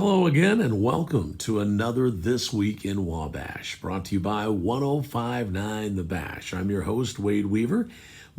Hello again, and welcome to another This Week in Wabash, brought to you by 1059 The Bash. I'm your host, Wade Weaver.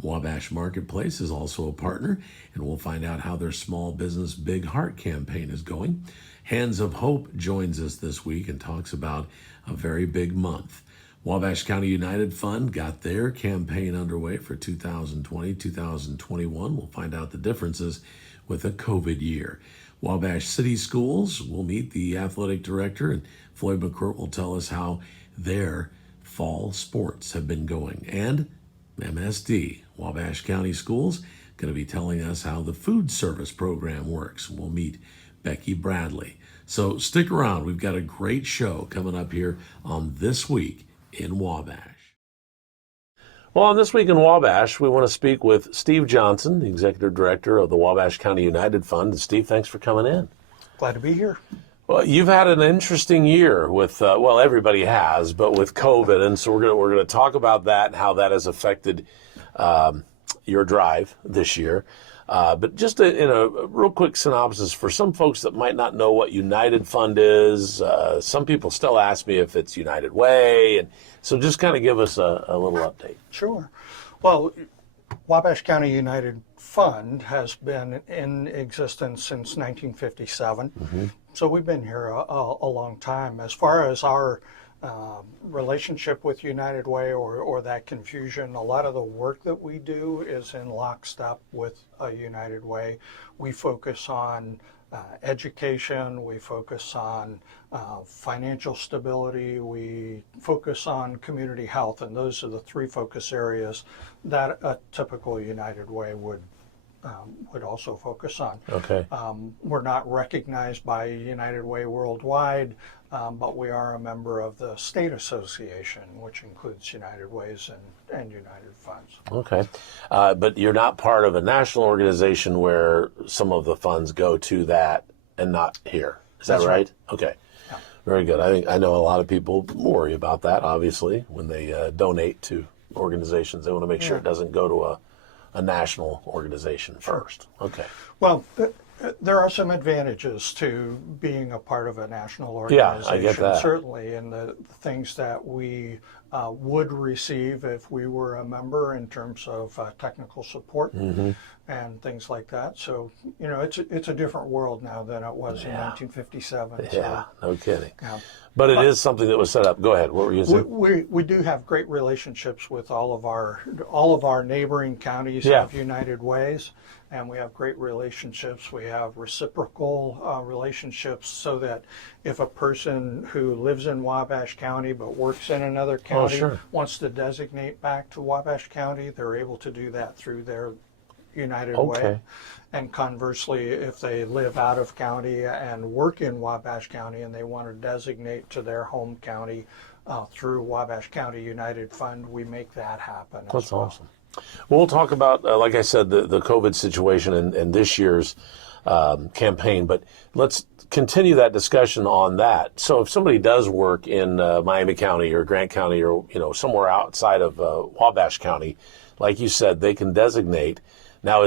Wabash Marketplace is also a partner, and we'll find out how their Small Business Big Heart campaign is going. Hands of Hope joins us this week and talks about a very big month. Wabash County United Fund got their campaign underway for 2020-2021. We'll find out the differences with a COVID year. Wabash City Schools will meet the athletic director, and Floyd McCourt will tell us how their fall sports have been going. And MSD, Wabash County Schools, going to be telling us how the food service program works. We'll meet Becky Bradley. So stick around. We've got a great show coming up here on This Week in Wabash. Well, on This Week in Wabash, we want to speak with Steve Johnson, the Executive Director of the Wabash County United Fund. And Steve, thanks for coming in. Glad to be here. Well, you've had an interesting year with, everybody has, but with COVID. And so we're going to talk about that and how that has affected your drive this year. But just in a real quick synopsis for some folks that might not know what United Fund is, some people still ask me if it's United Way, and so just kind of give us a little update. Sure. Well, Wabash County United Fund has been in existence since 1957, so we've been here a long time. As far as our relationship with United Way or that confusion, a lot of the work that we do is in lockstep with United Way. We focus on education, we focus on financial stability, we focus on community health, and those are the three focus areas that a typical United Way would also focus on. Okay. We're not recognized by United Way worldwide, but we are a member of the state association, which includes United Ways and United Funds. Okay. But you're not part of a national organization where some of the funds go to that and not here. Is that right? Okay. Yeah. Very good. I know a lot of people worry about that, obviously, when they donate to organizations. They want to make sure it doesn't go to a national organization first. Okay. Well, there are some advantages to being a part of a national organization. Yeah, I get that. Certainly, and the things that we would receive if we were a member in terms of technical support and things like that. So, it's a different world now than it was in 1957. Yeah, no kidding. Yeah. But it is something that was set up. Go ahead. What were you saying? We do have great relationships with all of our neighboring counties have United Ways, and we have great relationships. We have reciprocal relationships, so that if a person who lives in Wabash County but works in another county wants to designate back to Wabash County, they're able to do that through their United Way. And conversely, if they live out of county and work in Wabash County and they want to designate to their home county through Wabash County United Fund, we make that happen. That's awesome. We'll talk about, like I said, the COVID situation and this year's campaign, but let's continue that discussion on that. So if somebody does work in Miami County or Grant County or somewhere outside of Wabash County, like you said, they can designate. Now,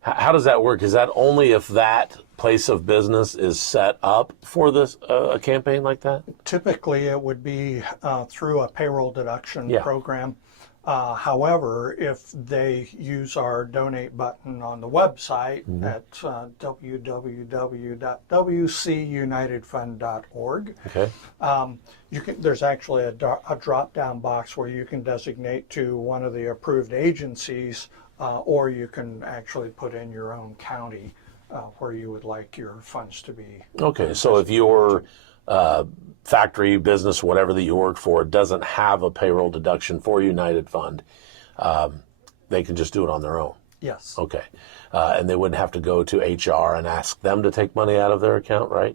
how does that work? Is that only if that place of business is set up for this a campaign like that? Typically, it would be through a payroll deduction program. However, if they use our donate button on the website at www.wcunitedfund.org, there's actually a drop-down box where you can designate to one of the approved agencies, or you can actually put in your own county where you would like your funds to be. Okay, so if your factory, business, whatever that you work for doesn't have a payroll deduction for United Fund, they can just do it on their own. Yes. Okay. And they wouldn't have to go to HR and ask them to take money out of their account, right?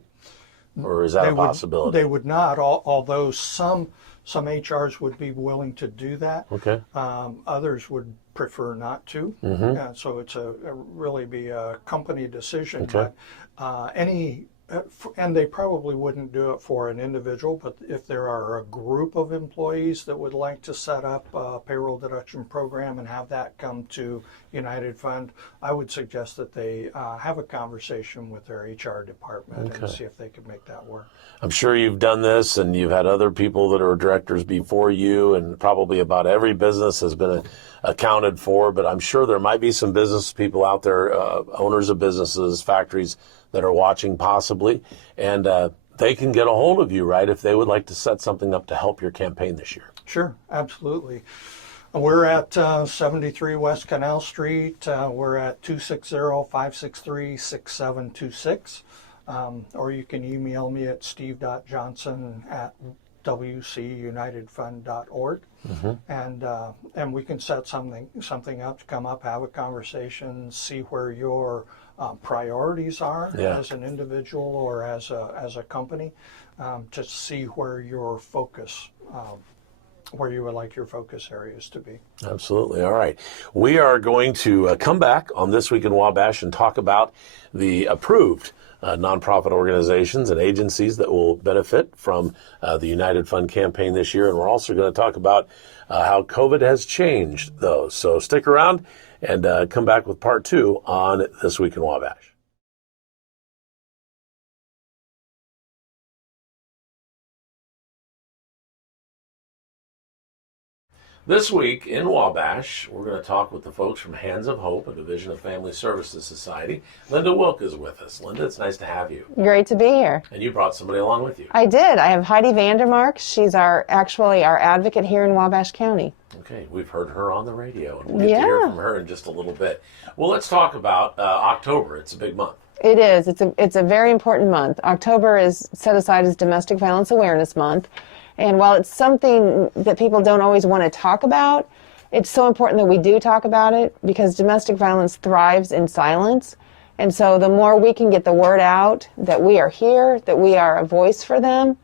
Or is that a possibility? They would not, although some HRs would be willing to do that. Okay. Others would prefer not to. So it's really be a company decision. Okay. But and they probably wouldn't do it for an individual, but if there are a group of employees that would like to set up a payroll deduction program and have that come to United Fund, I would suggest that they have a conversation with their HR department and see if they could make that work. I'm sure you've done this, and you've had other people that are directors before you, and probably about every business has been accounted for, but I'm sure there might be some business people out there, owners of businesses, factories that are watching possibly, and they can get a hold of you, right, if they would like to set something up to help your campaign this year. Sure, absolutely. We're at 73 West Canal Street. We're at 260-563-6726. Or you can email me at steve.johnson@wcunitedfund.org. And we can set something up to come up, have a conversation, see where your priorities are as an individual or as a company, to see where your focus where you would like your focus areas to be. Absolutely. All right. We are going to come back on This Week in Wabash and talk about the approved nonprofit organizations and agencies that will benefit from the United Fund campaign this year. And we're also going to talk about how COVID has changed those. So stick around and come back with part 2 on This Week in Wabash. This week in Wabash, we're going to talk with the folks from Hands of Hope, a division of Family Services Society. Linda Wilk is with us. Linda, it's nice to have you. Great to be here. And you brought somebody along with you. I did. I have Heidi Vandermark. She's actually our advocate here in Wabash County. Okay, we've heard her on the radio, and we'll get to hear from her in just a little bit. Well, let's talk about October. It's a big month. It is. It's a very important month. October is set aside as Domestic Violence Awareness Month. And while it's something that people don't always want to talk about, it's so important that we do talk about it because domestic violence thrives in silence. And so the more we can get the word out that we are here, that we are a voice for them,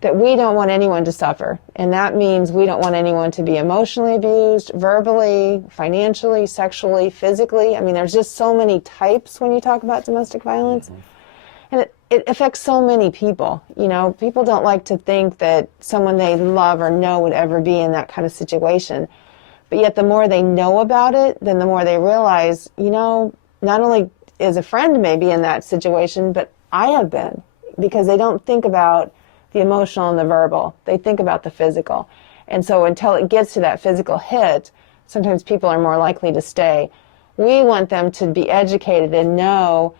that we don't want anyone to suffer. And that means we don't want anyone to be emotionally abused, verbally, financially, sexually, physically. I mean, there's just so many types when you talk about domestic violence. And it affects so many people. You know, people don't like to think that someone they love or know would ever be in that kind of situation. But yet the more they know about it, then the more they realize, you know, not only is a friend maybe in that situation, but I have been. Because they don't think about the emotional and the verbal. They think about the physical. And so until it gets to that physical hit, sometimes people are more likely to stay. We want them to be educated and know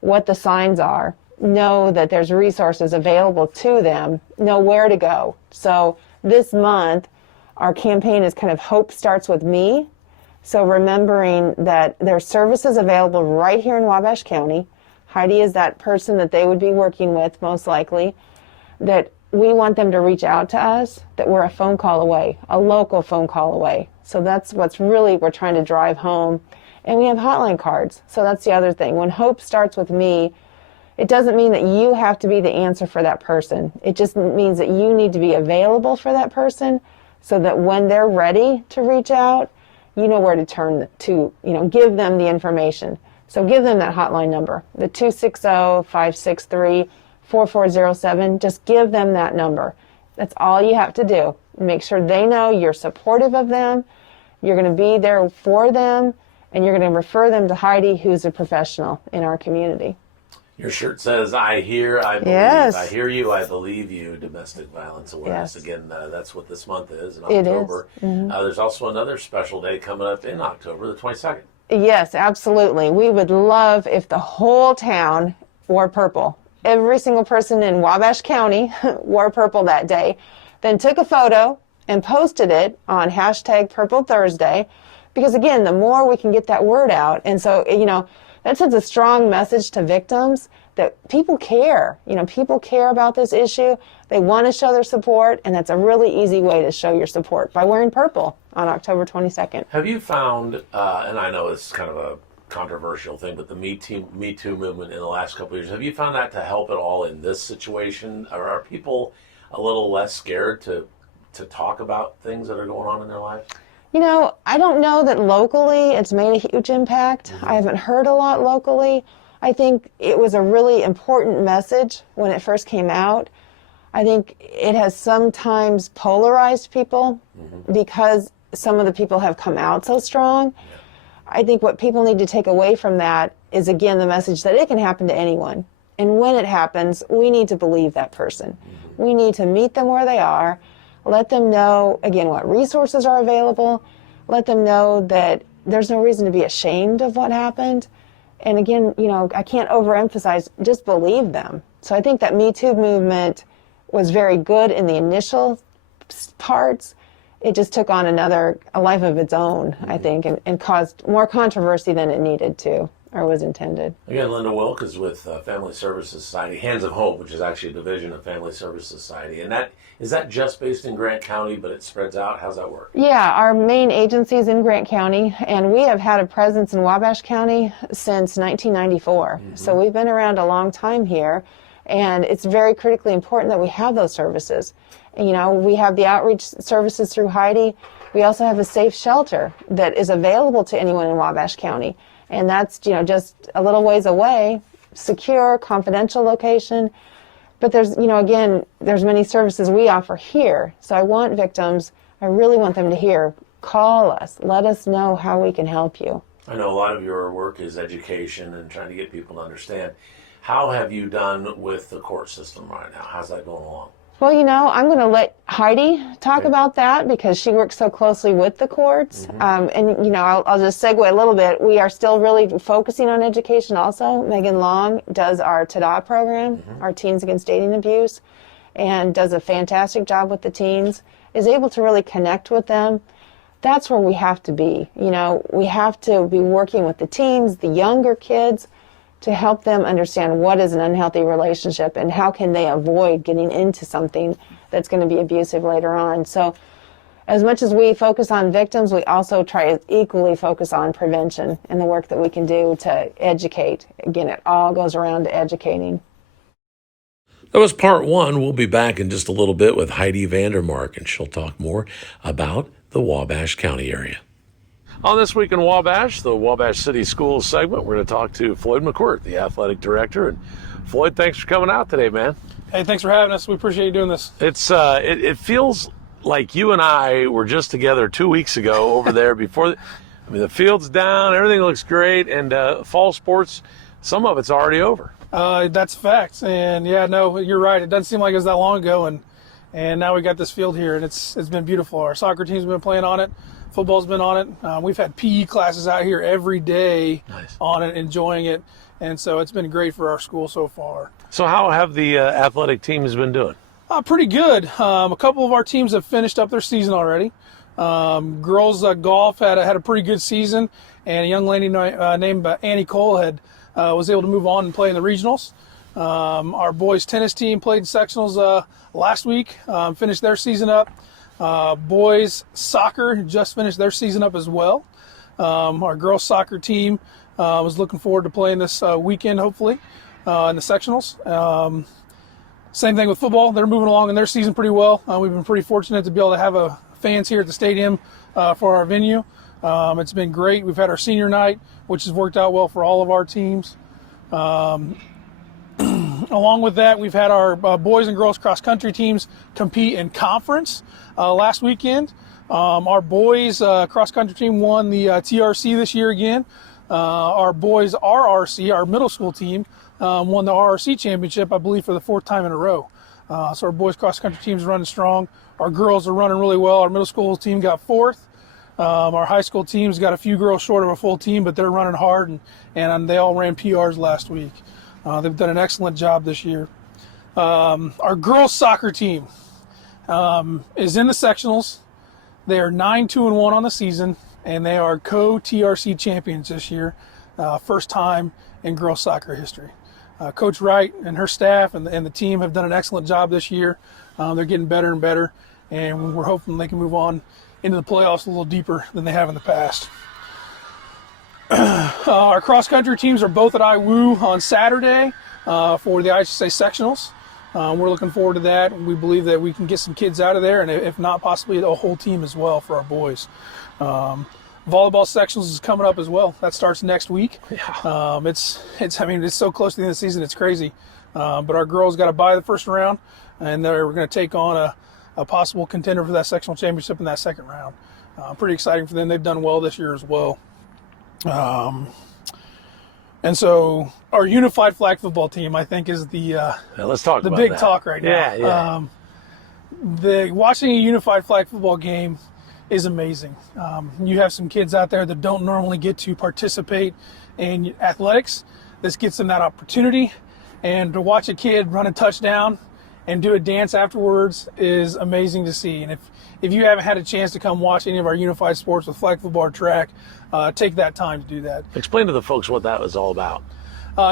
what the signs are, know that there's resources available to them, know where to go. So this month, our campaign is kind of Hope Starts With Me. So remembering that there's services available right here in Wabash County. Heidi is that person that they would be working with most likely, that we want them to reach out to us, that we're a phone call away, a local phone call away. So that's what's really we're trying to drive home. And we have hotline cards. So that's the other thing. When Hope Starts With Me, it doesn't mean that you have to be the answer for that person. It just means that you need to be available for that person so that when they're ready to reach out, you know where to turn to, you know, give them the information. So give them that hotline number, the 260-563-4407. Just give them that number. That's all you have to do. Make sure they know you're supportive of them, you're going to be there for them, and you're going to refer them to Heidi, who's a professional in our community. Your shirt says, I hear, I believe. Yes. I hear you, I believe you, domestic violence awareness. Yes. Again, that's what this month is in It October. is. Mm-hmm. There's also another special day coming up in October, the 22nd. Yes, absolutely. We would love if the whole town wore purple. Every single person in Wabash County wore purple that day, then took a photo and posted it on hashtag Purple Thursday. Because again, the more we can get that word out, and so, you know, that sends a strong message to victims that people care. You know, people care about this issue. They want to show their support, and that's a really easy way to show your support by wearing purple on October 22nd. Have you found, and I know it's kind of a controversial thing, but the Me Too movement in the last couple of years, have you found that to help at all in this situation? Or are people a little less scared to talk about things that are going on in their lives? You know, I don't know that locally it's made a huge impact. I haven't heard a lot locally. I think it was a really important message when it first came out. I think it has sometimes polarized people because some of the people have come out so strong. I think what people need to take away from that is, again, the message that it can happen to anyone. And when it happens, we need to believe that person. We need to meet them where they are, let them know, again, what resources are available, let them know that there's no reason to be ashamed of what happened. And again, I can't overemphasize, just believe them. So I think that Me Too movement was very good in the initial parts. It just took on a life of its own, I think, and caused more controversy than it needed to or was intended. Again, Linda Wilk is with Family Services Society, Hands of Hope, which is actually a division of Family Services Society. And is that just based in Grant County, but it spreads out? How's that work? Yeah, our main agency is in Grant County, and we have had a presence in Wabash County since 1994. So we've been around a long time here, and it's very critically important that we have those services. We have the outreach services through Heidi. We also have a safe shelter that is available to anyone in Wabash County. And that's, just a little ways away, secure, confidential location. But there's, again, there's many services we offer here. So I really want them to hear, call us, let us know how we can help you. I know a lot of your work is education and trying to get people to understand. How have you done with the court system right now? How's that going along? Well, I'm going to let Heidi talk about that because she works so closely with the courts. I'll just segue a little bit. We are still really focusing on education also. Megan Long does our TADA program, our Teens Against Dating Abuse, and does a fantastic job with the teens, is able to really connect with them. That's where we have to be. We have to be working with the teens, the younger kids, to help them understand what is an unhealthy relationship and how can they avoid getting into something that's going to be abusive later on. So as much as we focus on victims, we also try to equally focus on prevention and the work that we can do to educate. Again, it all goes around to educating. That was part one. We'll be back in just a little bit with Heidi Vandermark, and she'll talk more about the Wabash County area. On This Week in Wabash, the Wabash City Schools segment, we're going to talk to Floyd McQuirt, the athletic director. And Floyd, thanks for coming out today, man. Hey, thanks for having us. We appreciate you doing this. It feels like you and I were just together 2 weeks ago over there before. The field's down, everything looks great, and fall sports, some of it's already over. That's facts. And yeah, no, you're right. It doesn't seem like it was that long ago, and now we got this field here, and it's been beautiful. Our soccer team's been playing on it. Football's been on it. We've had PE classes out here every day. Nice. On it, enjoying it. And so it's been great for our school so far. So how have the athletic teams been doing? Pretty good. A couple of our teams have finished up their season already. Girls golf had a pretty good season, and a young lady named Annie Cole was able to move on and play in the regionals. Our boys tennis team played in sectionals last week, finished their season up. Boys soccer just finished their season up as well. Our girls soccer team was looking forward to playing this weekend, hopefully, in the sectionals. Same thing with football. They're moving along in their season pretty well. We've been pretty fortunate to be able to have fans here at the stadium for our venue. It's been great. We've had our senior night, which has worked out well for all of our teams. Along with that, we've had our boys and girls cross-country teams compete in conference last weekend. Our boys cross-country team won the TRC this year again. Our boys RRC, our middle school team, won the RRC championship, I believe, for the fourth time in a row. So our boys cross-country team's running strong. Our girls are running really well. Our middle school team got fourth. Our high school team's got a few girls short of a full team, but they're running hard, and they all ran PRs last week. They've done an excellent job this year. Our girls soccer team is in the sectionals. They are 9-2-1 on the season, and they are co-TRC champions this year. First time in girls soccer history. Coach Wright and her staff and the team have done an excellent job this year. They're getting better and better, and we're hoping they can move on into the playoffs a little deeper than they have in the past. Our cross-country teams are both at IWU on Saturday for the IHSA sectionals. We're looking forward to that. We believe that we can get some kids out of there, and if not, possibly a whole team as well for our boys. Volleyball sectionals is coming up as well. That starts next week. Yeah. It's so close to the end of the season, it's crazy. But our girls got to bye the first round, and we're going to take on a possible contender for that sectional championship in that second round. Pretty exciting for them. They've done well this year as well. And so our unified flag football team, I think, is Now, let's talk the about big that. talk right now. Yeah. Watching a unified flag football game is amazing. You have some kids out there that don't normally get to participate in athletics. This gets them that opportunity, and to watch a kid run a touchdown and do a dance afterwards is amazing to see. And if you haven't had a chance to come watch any of our unified sports with flag football or track, take that time to do that. Explain to the folks what that was all about.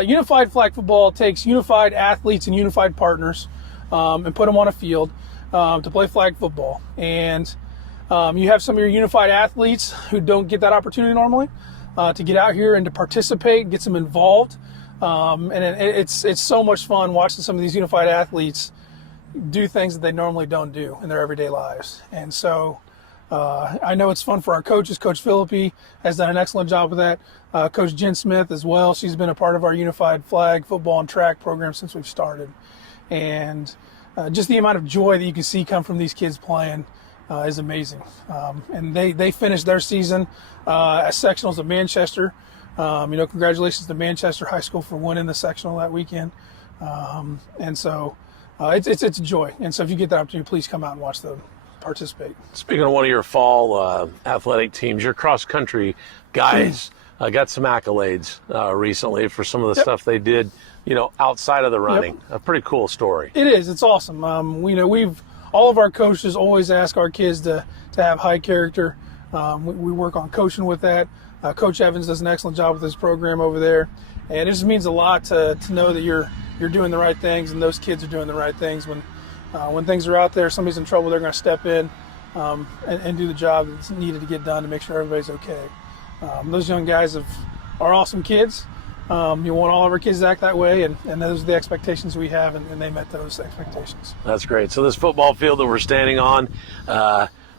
Unified flag football takes unified athletes and unified partners and put them on a field to play flag football. And you have some of your unified athletes who don't get that opportunity normally to get out here and to participate, get them involved. And it's so much fun watching some of these unified athletes do things that they normally don't do in their everyday lives. And so I know it's fun for our coaches. Coach Philippi has done an excellent job with that. Coach Jen Smith as well. She's been a part of our unified flag football and track program since we've started. And just the amount of joy that you can see come from these kids playing is amazing. And they finished their season as sectionals at Manchester. Congratulations to Manchester High School for winning the sectional that weekend. And so it's a joy. And so if you get that opportunity, please come out and watch them participate. Speaking of one of your fall athletic teams, your cross-country guys got some accolades recently for some of the stuff they did, outside of the running. Yep. A pretty cool story. It is. It's awesome. All of our coaches always ask our kids to have high character. We work on coaching with that. Coach Evans does an excellent job with his program over there. And it just means a lot to know that you're doing the right things and those kids are doing the right things. When things are out there, somebody's in trouble, they're going to step in and do the job that's needed to get done to make sure everybody's okay. Those young guys are awesome kids. You want all of our kids to act that way, and those are the expectations we have, and they met those expectations. That's great. So this football field that we're standing on,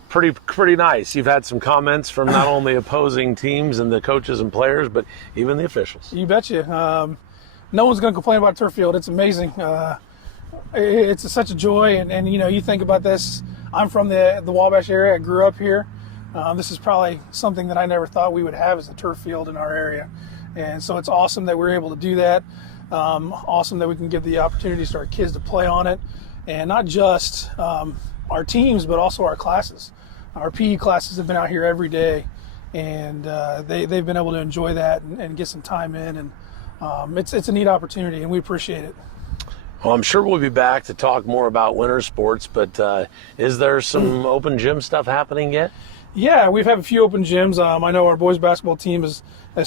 pretty nice. You've had some comments from not only opposing teams and the coaches and players, but even the officials. You betcha. No one's going to complain about turf field. It's amazing. It's such a joy, and you think about this. I'm from the Wabash area. I grew up here. This is probably something that I never thought we would have as a turf field in our area. And so it's awesome that we're able to do that. Awesome that we can give the opportunities to our kids to play on it. And not just our teams, but also our classes. Our PE classes have been out here every day, and they've been able to enjoy that and get some time in. And it's a neat opportunity, and we appreciate it. Well, I'm sure we'll be back to talk more about winter sports, but is there some open gym stuff happening yet? Yeah, we've had a few open gyms. I know our boys basketball team has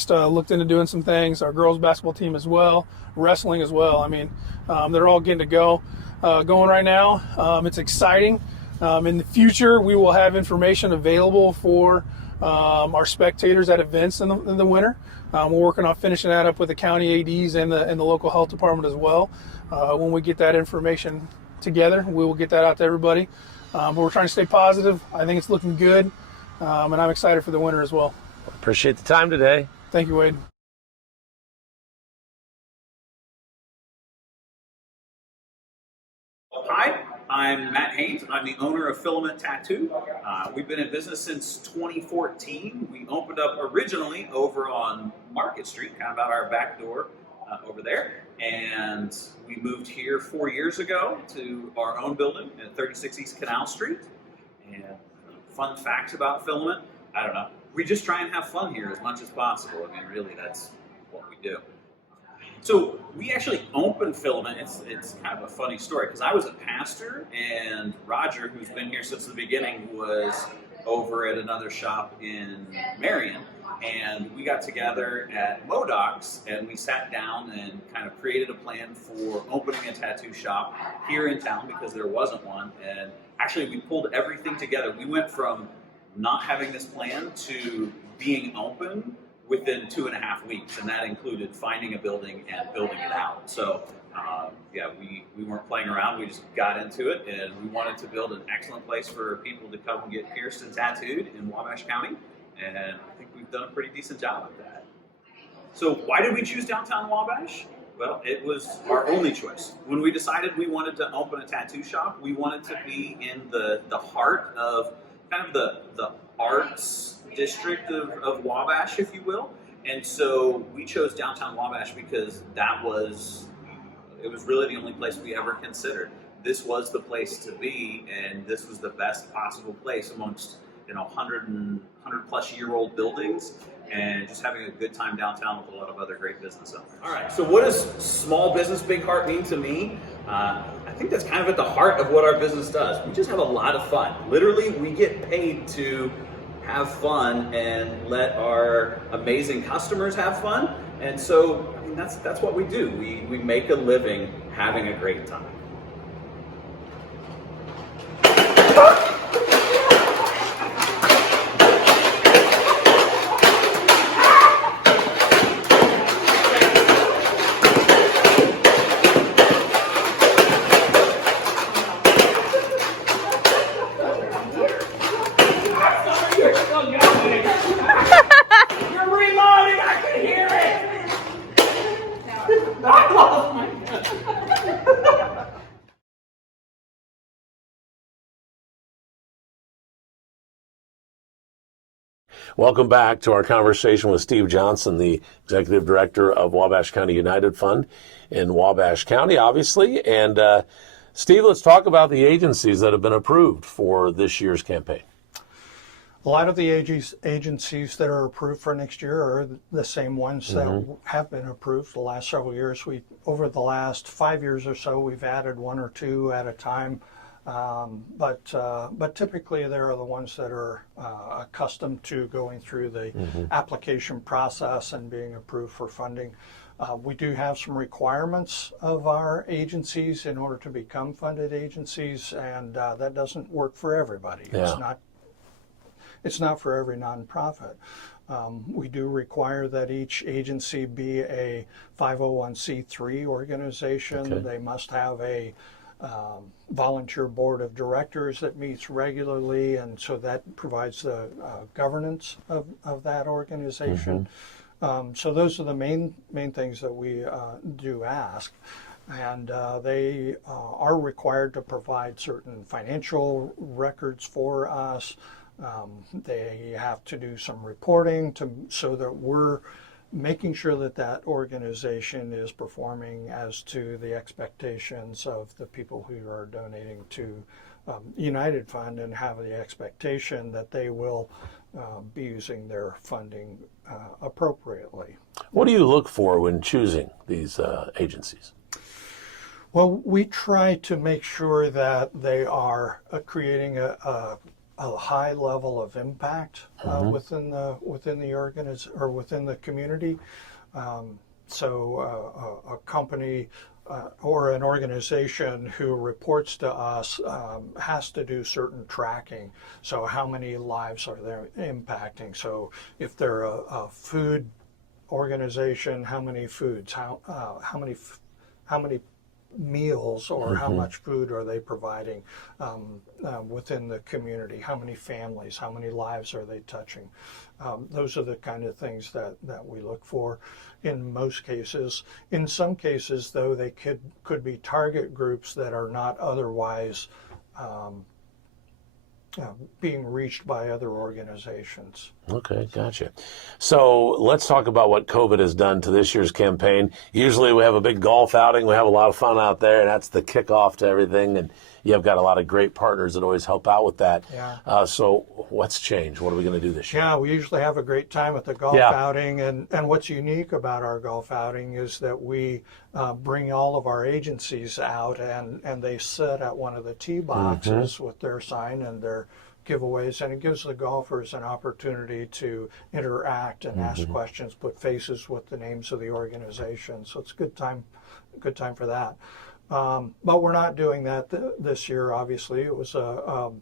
looked into doing some things. Our girls basketball team as well, wrestling as well. I mean, they're all getting to going right now. It's exciting. In the future, we will have information available for our spectators at events in the winter. We're working on finishing that up with the county ADs and the local health department as well. When we get that information together, we will get that out to everybody. But we're trying to stay positive. I think it's looking good, and I'm excited for the winter as well. Appreciate the time today. Thank you, Wade. Hi, I'm Matt Haynes. I'm the owner of Filament Tattoo. We've been in business since 2014. We opened up originally over on Market Street, kind of out our back door over there. And we moved here 4 years ago to our own building at 36 East Canal Street. And fun facts about Filament, I don't know. We just try and have fun here as much as possible. I mean, really, that's what we do. So we actually opened Filament. It's kind of a funny story because I was a pastor, and Roger, who's been here since the beginning, was over at another shop in Marion. And we got together at Modocs, and we sat down and kind of created a plan for opening a tattoo shop here in town because there wasn't one. And actually, we pulled everything together. We went from not having this plan to being open within 2.5 weeks, and that included finding a building and building it out. So we weren't playing around, we just got into it, and we wanted to build an excellent place for people to come and get pierced and tattooed in Wabash County, and I think we've done a pretty decent job at that. So why did we choose downtown Wabash? Well, it was our only choice. When we decided we wanted to open a tattoo shop, we wanted to be in the heart of kind of the arts district of Wabash, if you will. And so we chose downtown Wabash because it was really the only place we ever considered. This was the place to be, and this was the best possible place amongst 100 plus year old buildings, and just having a good time downtown with a lot of other great business owners. All right, so what does small business big heart mean to me? I think that's kind of at the heart of what our business does. We just have a lot of fun. Literally, we get paid to have fun and let our amazing customers have fun. And so, I mean, that's what we do. We make a living having a great time. Welcome back to our conversation with Steve Johnson, the Executive Director of Wabash County United Fund in Wabash County, obviously. And Steve, let's talk about the agencies that have been approved for this year's campaign. A lot of the agencies that are approved for next year are the same ones that have been approved the last several years. Over the last 5 years or so, we've added one or two at a time. But typically there are the ones that are accustomed to going through the application process and being approved for funding. We do have some requirements of our agencies in order to become funded agencies, and that doesn't work for everybody. Yeah. It's not for every nonprofit. We do require that each agency be a 501c3 organization. Okay. They must have a volunteer board of directors that meets regularly, and so that provides the governance of that organization. So those are the main things that we do ask, and they are required to provide certain financial records for us. They have to do some reporting so that we're making sure that that organization is performing as to the expectations of the people who are donating to United Fund, and have the expectation that they will be using their funding appropriately. What do you look for when choosing these agencies? Well, we try to make sure that they are creating a high level of impact within the within the community. So a company or an organization who reports to us has to do certain tracking. So how many lives are they impacting? So if they're a food organization, how many foods? How many meals or how much food are they providing within the community? How many families, how many lives are they touching? Those are the kind of things that we look for in most cases. In some cases, though, they could be target groups that are not otherwise being reached by other organizations. Okay, gotcha. So let's talk about what COVID has done to this year's campaign. Usually we have a big golf outing. We have a lot of fun out there, and that's the kickoff to everything. And you've got a lot of great partners that always help out with that. Yeah. So what's changed? What are we going to do this year? Yeah, we usually have a great time at the golf outing. And what's unique about our golf outing is that we bring all of our agencies out, and they sit at one of the tee boxes with their sign and their giveaways, and it gives the golfers an opportunity to interact and ask questions, put faces with the names of the organization. So it's a good time for that. But we're not doing that this year. Obviously, it was a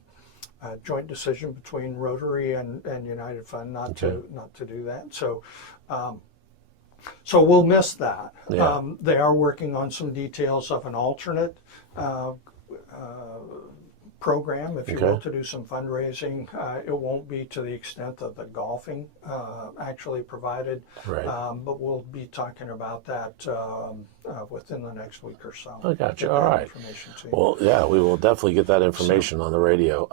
joint decision between Rotary and United Fund not to do that. So we'll miss that. Yeah. They are working on some details of an alternate program, if you will, to do some fundraising. It won't be to the extent of the golfing actually provided, Right. But we'll be talking about that within the next week or so. I got you. Get All that right. information to you. Well, yeah, we will definitely get that information on the radio.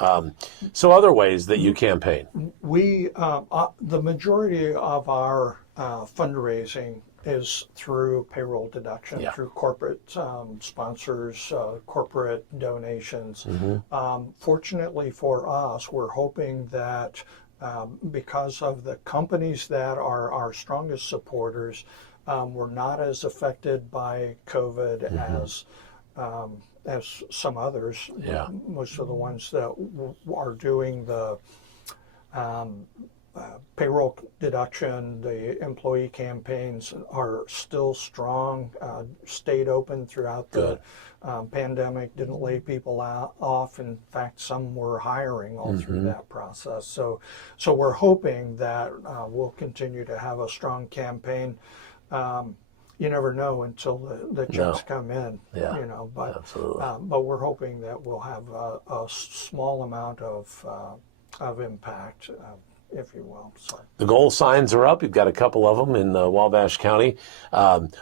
So other ways that you campaign. We the majority of our fundraising is through payroll deduction, Yeah. through corporate sponsors, corporate donations. Fortunately for us, we're hoping that because of the companies that are our strongest supporters, we're not as affected by COVID as some others. Yeah. Most of the ones that are doing the payroll deduction, the employee campaigns are still strong, stayed open throughout the pandemic, didn't lay people off. In fact, some were hiring all through that process. So we're hoping that we'll continue to have a strong campaign. You never know until the checks come in, Yeah. but Absolutely. but we're hoping that we'll have a small amount of impact, if you will. So The goal signs are up. You've got a couple of them in Wabash County.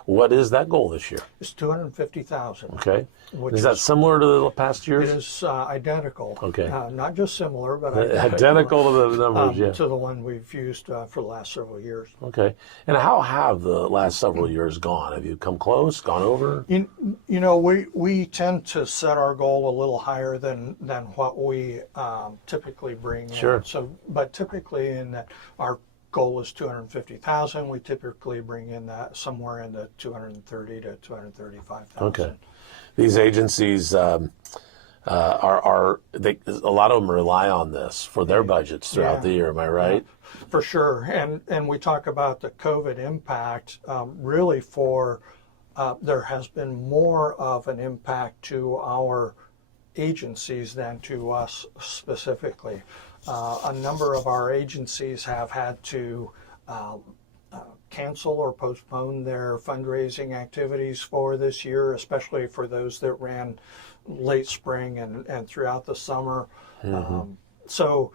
What is that goal this year? it's 250,000. Okay. Which Is that similar to the past It years? is identical. Okay. Not just similar, but Identical to the numbers, yeah. to the one we've used for the last several years. Okay. And how have the last several years gone? Have you come close, gone over? You know, we tend to set our goal a little higher than what we typically bring Sure. in. So, but typically in that our goal is 250,000. We typically bring in that somewhere in the 230 to 235,000. Okay. These agencies are they, a lot of them rely on this for their budgets throughout Yeah. the year. Am I right? For sure, and we talk about the COVID impact. Really, there has been more of an impact to our agencies than to us specifically. A number of our agencies have had to cancel or postpone their fundraising activities for this year, especially for those that ran late spring and throughout the summer. So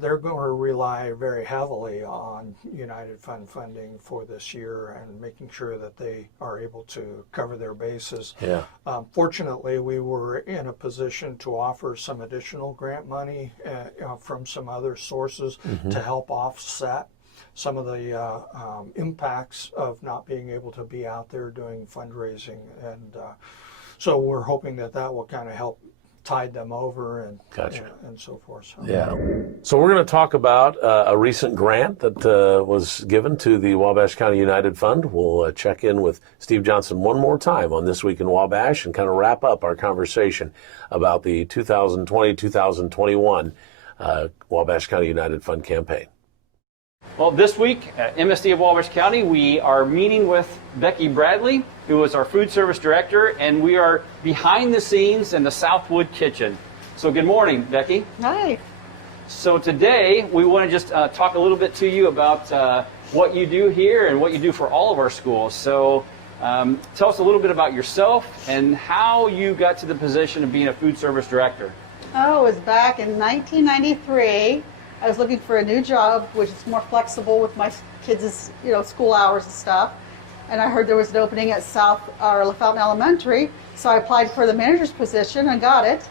they're going to rely very heavily on United Fund funding for this year and making sure that they are able to cover their bases. Yeah. Fortunately, we were in a position to offer some additional grant money from some other sources to help offset some of the impacts of not being able to be out there doing fundraising. And so we're hoping that will kind of help tide them over and so forth. So. Yeah. So we're going to talk about a recent grant that was given to the Wabash County United Fund. We'll check in with Steve Johnson one more time on This Week in Wabash and kind of wrap up our conversation about the 2020-2021 Wabash County United Fund campaign. Well, this week at MSD of Wabash County, we are meeting with Becky Bradley, who is our food service director, and we are behind the scenes in the Southwood kitchen. So good morning, Becky. Hi. So today we want to just talk a little bit to you about what you do here and what you do for all of our schools. So tell us a little bit about yourself and how you got to the position of being a food service director. Oh, it was back in 1993. I was looking for a new job, which is more flexible with my kids' school hours and stuff. And I heard there was an opening at LaFountain Elementary, so I applied for the manager's position and got it.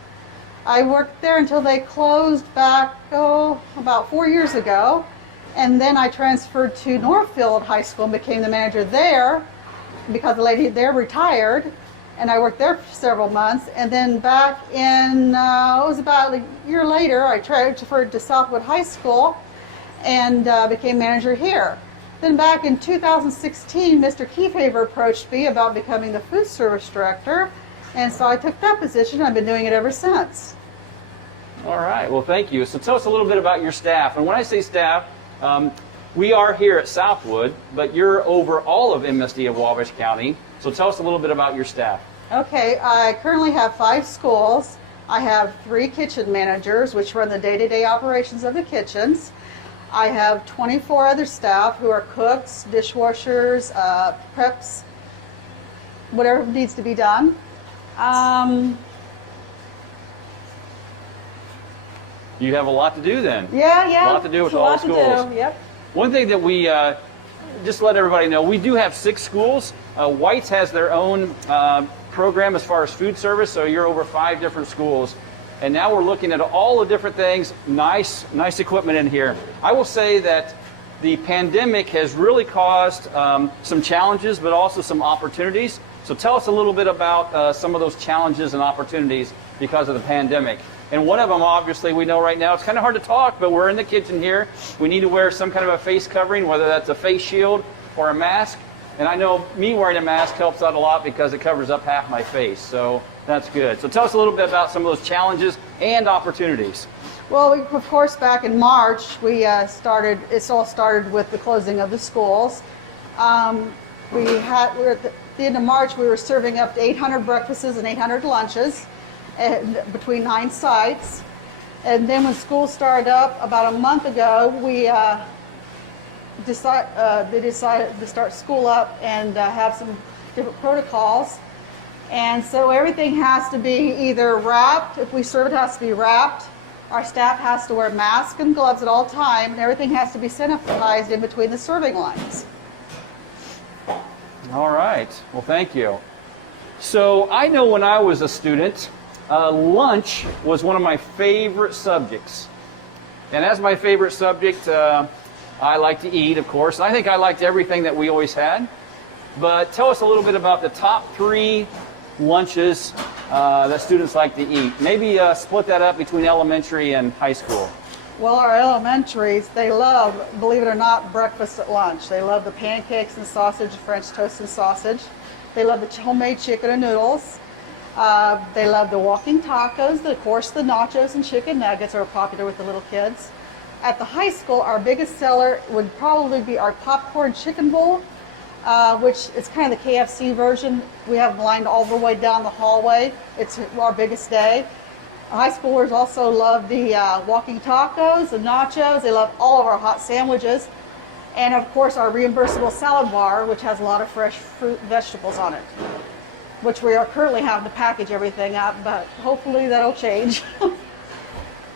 I worked there until they closed back, about 4 years ago. And then I transferred to Northfield High School and became the manager there because the lady there retired. And I worked there for several months. And then back in, it was about a year later, I transferred to Southwood High School and became manager here. Then back in 2016, Mr. Kiefaver approached me about becoming the food service director. And so I took that position. I've been doing it ever since. All right, well, thank you. So tell us a little bit about your staff. And when I say staff, we are here at Southwood, but you're over all of MSD of Wabash County. So tell us a little bit about your staff. Okay, I currently have 5 schools. I have 3 kitchen managers, which run the day-to-day operations of the kitchens. I have 24 other staff who are cooks, dishwashers, preps, whatever needs to be done. You have a lot to do then. Yeah. A lot to do with It's a all lot to schools. do, Yep. One thing that we just to let everybody know, we do have 6 schools. White's has their own program as far as food service, so you're over 5 different schools. And now we're looking at all the different things, nice equipment in here. I will say that the pandemic has really caused some challenges, but also some opportunities. So tell us a little bit about some of those challenges and opportunities because of the pandemic. And one of them, obviously, we know right now, it's kind of hard to talk, but we're in the kitchen here. We need to wear some kind of a face covering, whether that's a face shield or a mask. And I know me wearing a mask helps out a lot because it covers up half my face. So that's good. So tell us a little bit about some of those challenges and opportunities. Well, of course, back in March, it all started with the closing of the schools. We were at the end of March, we were serving up to 800 breakfasts and 800 lunches between 9 sites. And then when school started up about a month ago, they decided to start school up and have some different protocols. And so everything has to be either wrapped. If we serve, it has to be wrapped. Our staff has to wear masks and gloves at all times, and everything has to be sanitized in between the serving lines. All right. Well, thank you. So I know when I was a student, lunch was one of my favorite subjects. And as my favorite subject, I like to eat, of course. I think I liked everything that we always had. But tell us a little bit about the top 3 lunches that students like to eat. Maybe split that up between elementary and high school. Well, our elementaries, they love, believe it or not, breakfast at lunch. They love the pancakes and sausage, French toast and sausage. They love the homemade chicken and noodles. They love the walking tacos. Of course, the nachos and chicken nuggets are popular with the little kids. At the high school, our biggest seller would probably be our popcorn chicken bowl, which is kind of the KFC version. We have them lined all the way down the hallway. It's our biggest day. High schoolers also love the walking tacos, the nachos. They love all of our hot sandwiches. And of course, our reimbursable salad bar, which has a lot of fresh fruit and vegetables on it, which we are currently having to package everything up, but hopefully that'll change.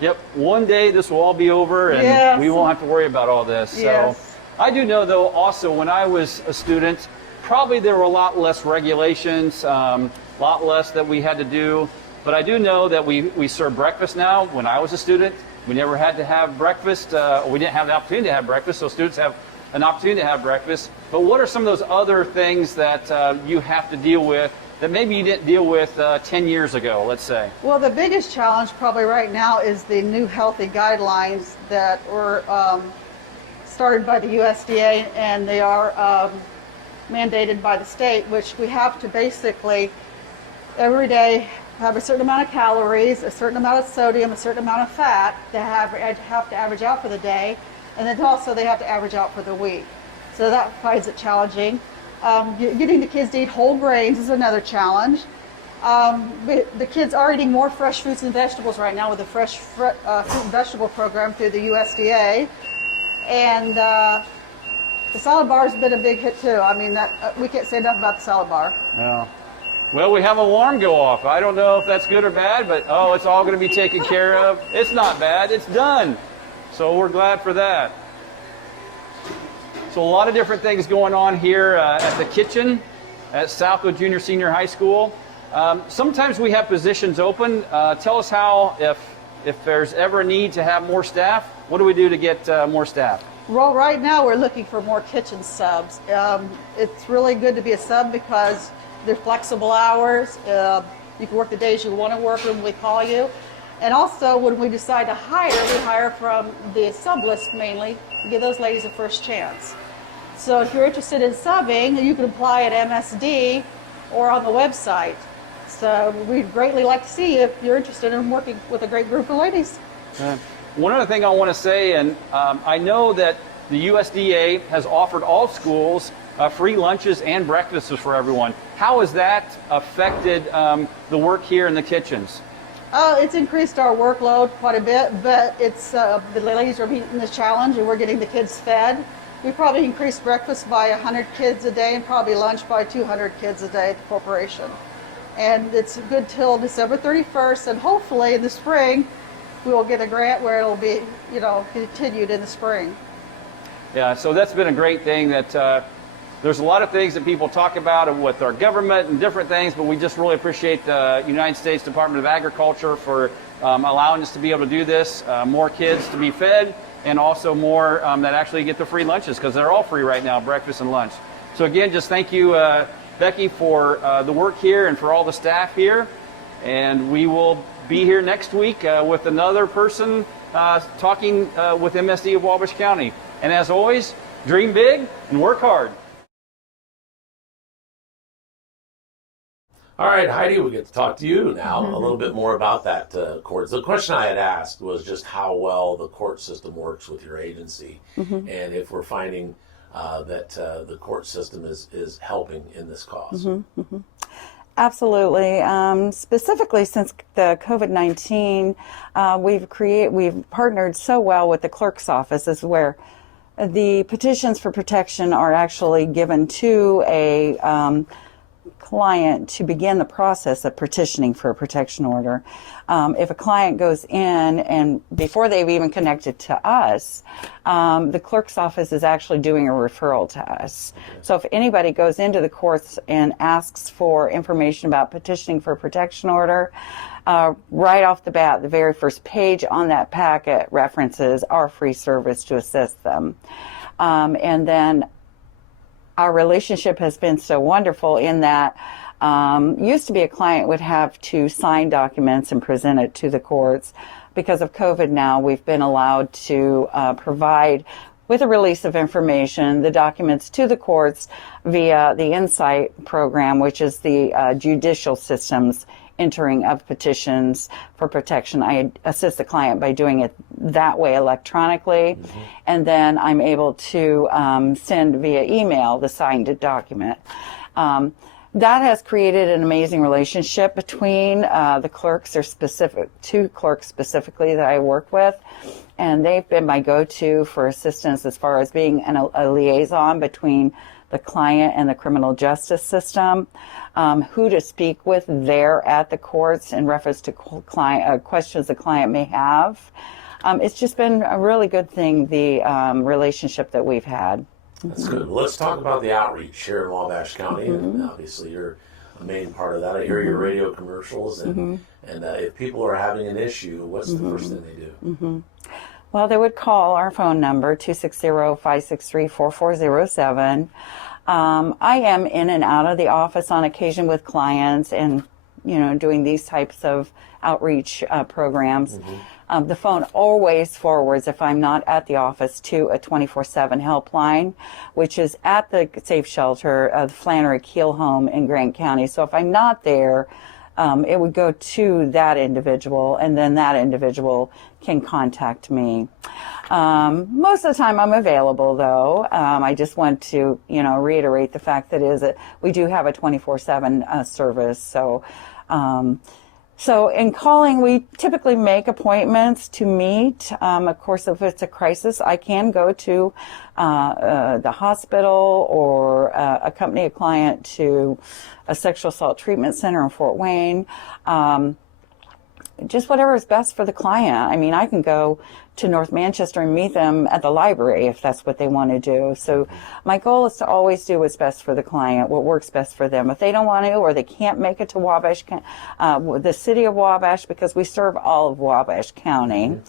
Yep, one day this will all be over and Yes. we won't have to worry about all this. Yes. So I do know, though, also when I was a student, probably there were a lot less regulations, a lot less that we had to do. But I do know that we serve breakfast now. When I was a student, we never had to have breakfast. We didn't have the opportunity to have breakfast, so students have an opportunity to have breakfast. But what are some of those other things that you have to deal with that maybe you didn't deal with 10 years ago, let's say? Well, the biggest challenge probably right now is the new healthy guidelines that were started by the USDA, and they are mandated by the state, which we have to basically every day have a certain amount of calories, a certain amount of sodium, a certain amount of fat to have to average out for the day, and then also they have to average out for the week. So that finds it challenging. Getting the kids to eat whole grains is another challenge. The kids are eating more fresh fruits and vegetables right now with the fresh fruit and vegetable program through the USDA. And the salad bar has been a big hit too. I mean, we can't say enough about the salad bar. Yeah. Well, we have an alarm go off. I don't know if that's good or bad, but it's all going to be taken care of. It's not bad. It's done. So we're glad for that. So a lot of different things going on here at the kitchen at Southwood Junior Senior High School. Sometimes we have positions open. Tell us how, if there's ever a need to have more staff, what do we do to get more staff? Well, right now we're looking for more kitchen subs. It's really good to be a sub because they're flexible hours. You can work the days you want to work when we call you. And also when we decide to hire, we hire from the sub list mainly to give those ladies a first chance. So if you're interested in subbing, you can apply at MSD or on the website. So we'd greatly like to see you if you're interested in working with a great group of ladies. One other thing I want to say, and I know that the USDA has offered all schools free lunches and breakfasts for everyone. How has that affected the work here in the kitchens? It's increased our workload quite a bit, but it's the ladies are meeting the challenge and we're getting the kids fed. We probably increased breakfast by 100 kids a day and probably lunch by 200 kids a day at the corporation. And it's good till December 31st, and hopefully in the spring we will get a grant where it'll be, continued in the spring. Yeah, so that's been a great thing that there's a lot of things that people talk about with our government and different things, but we just really appreciate the United States Department of Agriculture for allowing us to be able to do this, more kids to be fed, and also more that actually get the free lunches, because they're all free right now, breakfast and lunch. So again, just thank you, Becky, for the work here and for all the staff here. And we will be here next week with another person talking with MSD of Wabash County. And as always, dream big and work hard. All right, Heidi, we get to talk to you now a little bit more about that court. The question I had asked was just how well the court system works with your agency, and if we're finding that the court system is helping in this cause. Absolutely. Specifically, since the COVID-19, we've partnered so well with the clerk's office, is where the petitions for protection are actually given to a client to begin the process of petitioning for a protection order. If a client goes in and before they've even connected to us, the clerk's office is actually doing a referral to us. So if anybody goes into the courts and asks for information about petitioning for a protection order, right off the bat, the very first page on that packet references our free service to assist them. And then our relationship has been so wonderful in that used to be a client would have to sign documents and present it to the courts. Because of COVID now, we've been allowed to provide, with a release of information, the documents to the courts via the Insight program, which is the judicial system's entering of petitions for protection. I assist the client by doing it that way electronically, and then I'm able to send via email the signed document. That has created an amazing relationship between the clerks. There's two clerks specifically that I work with, and they've been my go-to for assistance as far as being a liaison between the client and the criminal justice system, who to speak with there at the courts in reference to questions the client may have. It's just been a really good thing, the relationship that we've had. That's good. Well, let's talk about the outreach here in Wabash County. And obviously, you're a main part of that. I hear your radio commercials, and if people are having an issue, what's the first thing they do? Well, they would call our phone number, 260-563-4407. I am in and out of the office on occasion with clients and, doing these types of outreach programs. The phone always forwards, if I'm not at the office, to a 24/7 helpline, which is at the Safe Shelter, the Flannery Keel Home in Grant County. So if I'm not there, it would go to that individual, and then that individual can contact me. Most of the time I'm available, though. I just want to, reiterate the fact that we do have a 24/7 service. So in calling, we typically make appointments to meet. Of course, if it's a crisis, I can go to the hospital or accompany a client to a sexual assault treatment center in Fort Wayne. Just whatever is best for the client. I mean, I can go to North Manchester and meet them at the library if that's what they want to do. So my goal is to always do what's best for the client, what works best for them. If they don't want to or they can't make it to Wabash, the city of Wabash, because we serve all of Wabash County,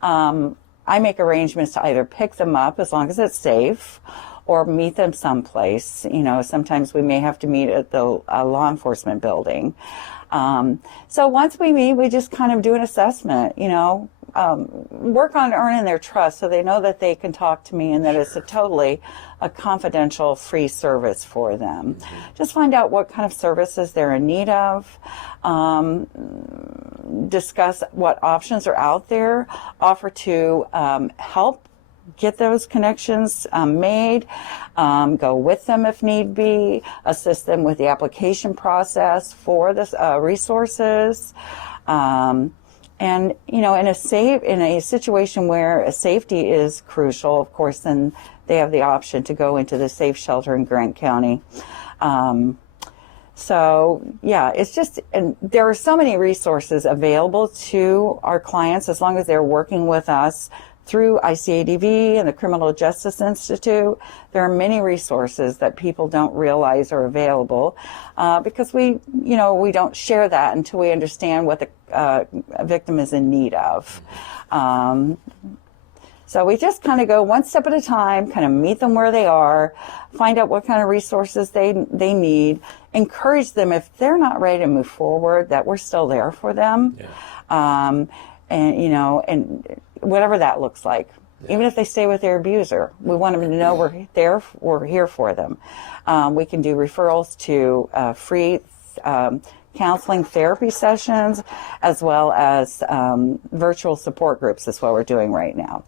I make arrangements to either pick them up as long as it's safe or meet them someplace. Sometimes we may have to meet at the law enforcement building. So once we meet, we just kind of do an assessment, work on earning their trust so they know that they can talk to me and that it's totally a confidential, free service for them. Just find out what kind of services they're in need of, discuss what options are out there, offer to help get those connections made, go with them if need be, assist them with the application process for the resources. And, in a situation where safety is crucial, of course, then they have the option to go into the Safe Shelter in Grant County. So, yeah, it's just, and there are so many resources available to our clients as long as they're working with us through ICADV and the Criminal Justice Institute, there are many resources that people don't realize are available because we don't share that until we understand what the victim is in need of. So we just kind of go one step at a time, kind of meet them where they are, find out what kind of resources they need, encourage them if they're not ready to move forward, that we're still there for them. Yeah. And whatever that looks like. Yeah. Even if they stay with their abuser, we want them to know we're here for them. We can do referrals to free counseling therapy sessions, as well as virtual support groups. That's what we're doing right now.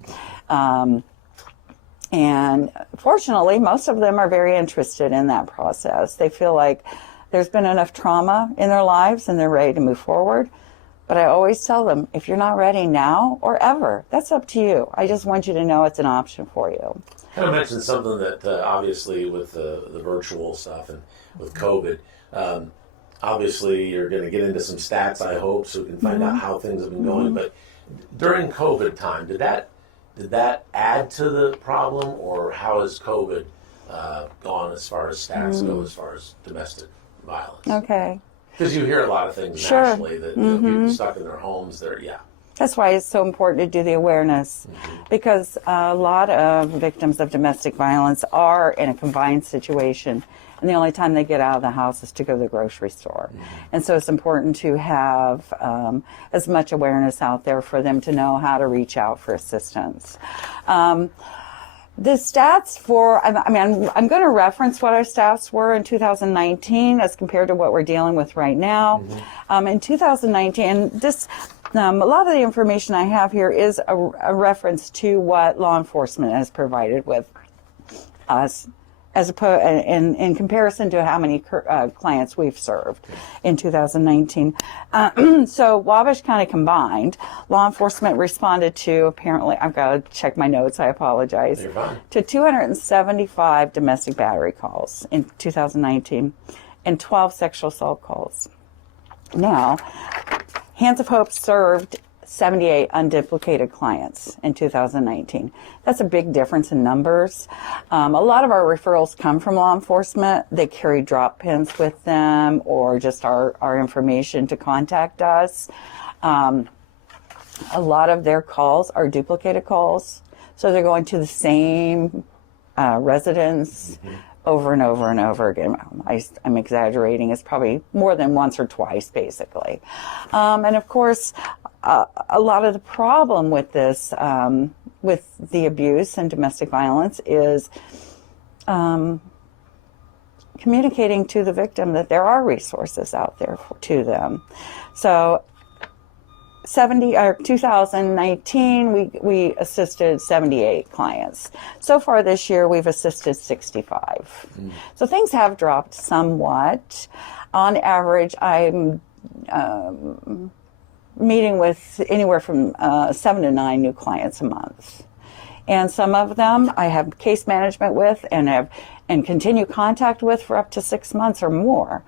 And fortunately, most of them are very interested in that process. They feel like there's been enough trauma in their lives and they're ready to move forward. But I always tell them, if you're not ready now or ever, that's up to you. I just want you to know it's an option for you. Kind of mentioned something that obviously with the virtual stuff and with COVID, obviously you're going to get into some stats, I hope, so we can find out how things have been going. But during COVID time, did that add to the problem, or how has COVID gone as far as stats go, as far as domestic violence? Okay. Because you hear a lot of things nationally that people stuck in their homes. That's why it's so important to do the awareness, because a lot of victims of domestic violence are in a confined situation, and the only time they get out of the house is to go to the grocery store. And so it's important to have as much awareness out there for them to know how to reach out for assistance. The stats I'm going to reference what our stats were in 2019 as compared to what we're dealing with right now. In 2019, a lot of the information I have here is a reference to what law enforcement has provided with us, in comparison to how many clients we've served in 2019. So Wabash County combined, law enforcement responded to, apparently, I've got to check my notes, I apologize, to 275 domestic battery calls in 2019 and 12 sexual assault calls. Now, Hands of Hope served 78 unduplicated clients in 2019. That's a big difference in numbers. A lot of our referrals come from law enforcement. They carry drop pins with them or just our information to contact us. A lot of their calls are duplicated calls. So they're going to the same residence over and over and over again. I'm exaggerating. It's probably more than once or twice, basically. And of course, a lot of the problem with this, with the abuse and domestic violence, is communicating to the victim that there are resources out there to them. So 2019, we assisted 78 clients. So far this year, we've assisted 65. So things have dropped somewhat. On average, I'm meeting with anywhere from 7 to 9 new clients a month. And some of them I have case management with and continue contact with for up to 6 months or more.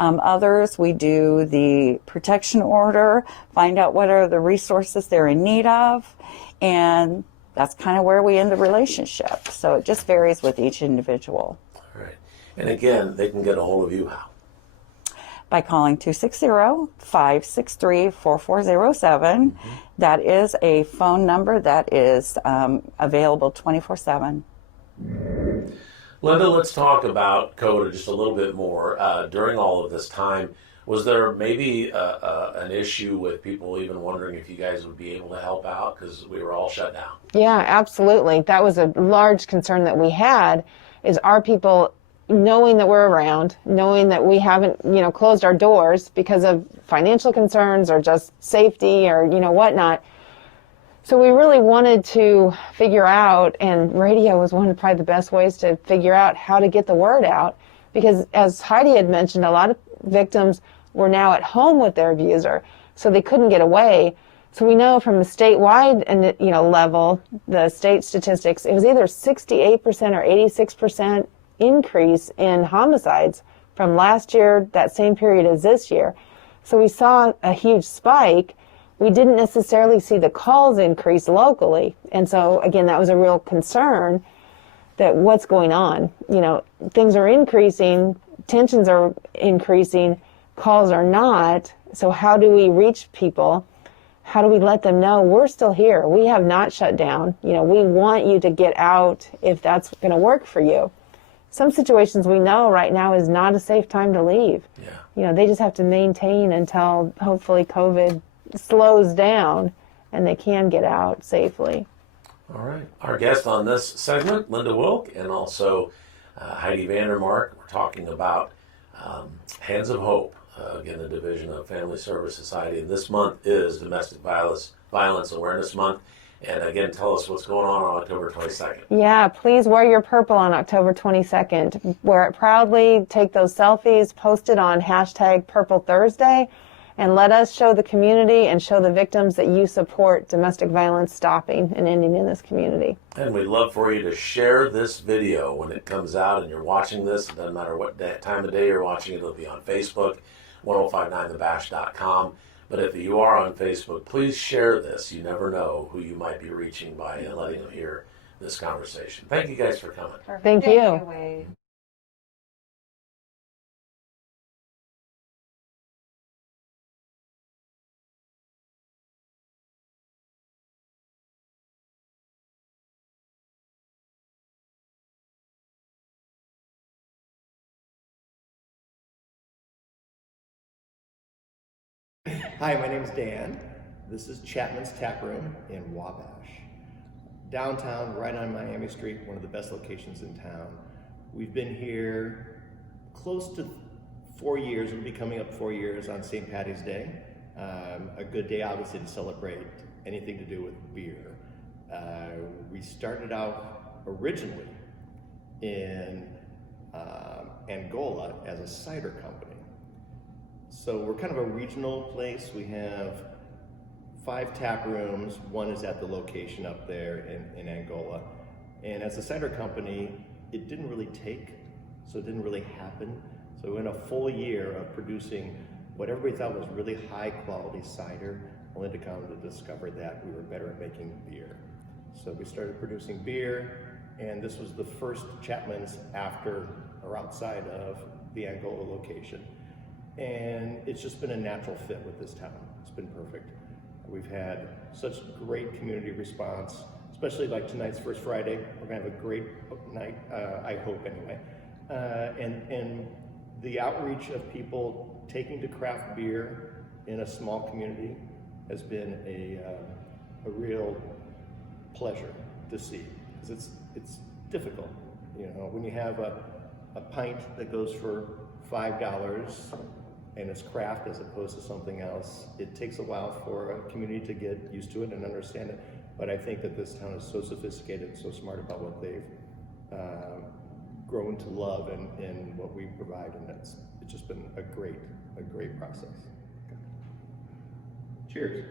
Others, we do the protection order, find out what are the resources they're in need of, and that's kind of where we end the relationship. So it just varies with each individual. All right. And again, they can get a hold of you how? By calling 260-563-4407. That is a phone number that is available 24/7. Linda, let's talk about CODA just a little bit more. During all of this time, was there maybe an issue with people even wondering if you guys would be able to help out because we were all shut down? Yeah, absolutely. That was a large concern that we had, is our people knowing that we're around, knowing that we haven't, closed our doors because of financial concerns or just safety or, whatnot. So we really wanted to figure out, and radio was one of probably the best ways to figure out how to get the word out, because as Heidi had mentioned, a lot of victims were now at home with their abuser, so they couldn't get away. So we know from the statewide level, the state statistics, it was either 68% or 86% increase in homicides from last year, that same period as this year. So we saw a huge spike, we didn't necessarily see the calls increase locally. And so, again, that was a real concern that what's going on. You know, things are increasing, tensions are increasing, calls are not. So how do we reach people? How do we let them know we're still here? We have not shut down. You know, we want you to get out if that's going to work for you. Some situations we know right now is not a safe time to leave. Yeah. You know, they just have to maintain until hopefully COVID slows down and they can get out safely. All right. Our guest on this segment, Linda Wilk, and also Heidi Vandermark. We're talking about Hands of Hope, again, a division of Family Service Society. And this month is Domestic Violence Awareness Month. And again, tell us what's going on October 22nd. Yeah, please wear your purple on October 22nd. Wear it proudly, take those selfies, post it on hashtag Purple Thursday, and let us show the community and show the victims that you support domestic violence stopping and ending in this community. And we'd love for you to share this video when it comes out and you're watching this. It doesn't matter what time of day you're watching it. It'll be on Facebook, 1059thebash.com. But if you are on Facebook, please share this. You never know who you might be reaching by and letting them hear this conversation. Thank you guys for coming. Thank you. Wade. Hi, my name's Dan. This is Chapman's Tap Room in Wabash. Downtown, right on Miami Street, one of the best locations in town. We've been here close to 4 years. We'll be coming up 4 years on St. Patty's Day. A good day, obviously, to celebrate anything to do with beer. We started out originally in Angola as a cider company. So we're kind of a regional place. We have 5 tap rooms. One is at the location up there in Angola. And as a cider company, it didn't really take, so it didn't really happen. So we went a full year of producing what everybody thought was really high quality cider, only to come to discover that we were better at making beer. So we started producing beer, and this was the first Chapman's after or outside of the Angola location. And it's just been a natural fit with this town. It's been perfect. We've had such great community response, especially like tonight's First Friday. We're gonna have a great night, I hope anyway. And the outreach of people taking to craft beer in a small community has been a real pleasure to see, because it's difficult. You know, when you have a pint that goes for $5 and it's craft as opposed to something else, it takes a while for a community to get used to it and understand it. But I think that this town is so sophisticated, so smart about what they've grown to love and what we provide, and it's just been a great process. Cheers.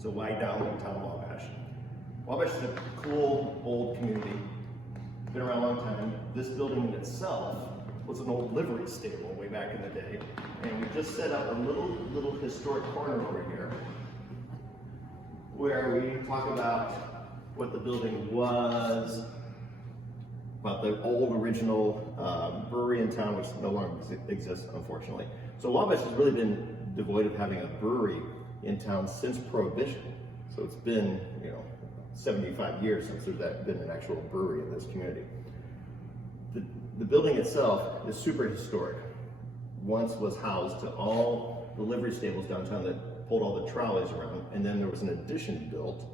So why downtown Wabash? Wabash is a cool, old community. Been around a long time. This building in itself was an old livery stable way back in the day. And we just set up a little historic corner over here where we talk about what the building was, about the old original brewery in town, which no longer exists, unfortunately. So Wabash has really been devoid of having a brewery in town since Prohibition. So it's been, 75 years since there's been an actual brewery in this community. The building itself is super historic. Once was housed to all the livery stables downtown that pulled all the trolleys around, and then there was an addition built,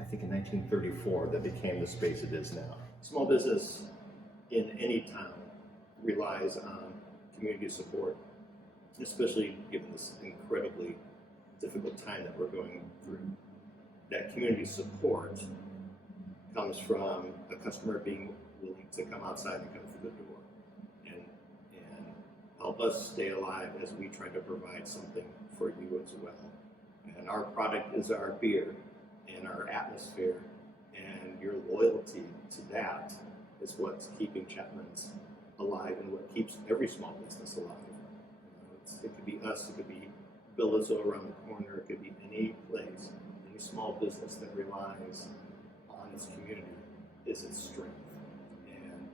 I think in 1934, that became the space it is now. Small business in any town relies on community support, especially given this incredibly difficult time that we're going through. That community support comes from a customer being willing to come outside and come through the door and help us stay alive as we try to provide something for you as well. And our product is our beer and our atmosphere, and your loyalty to that is what's keeping Chapman's alive and what keeps every small business alive. It could be us, it could be Billisville around the corner. It could be any place, any small business that relies on its community is its strength. And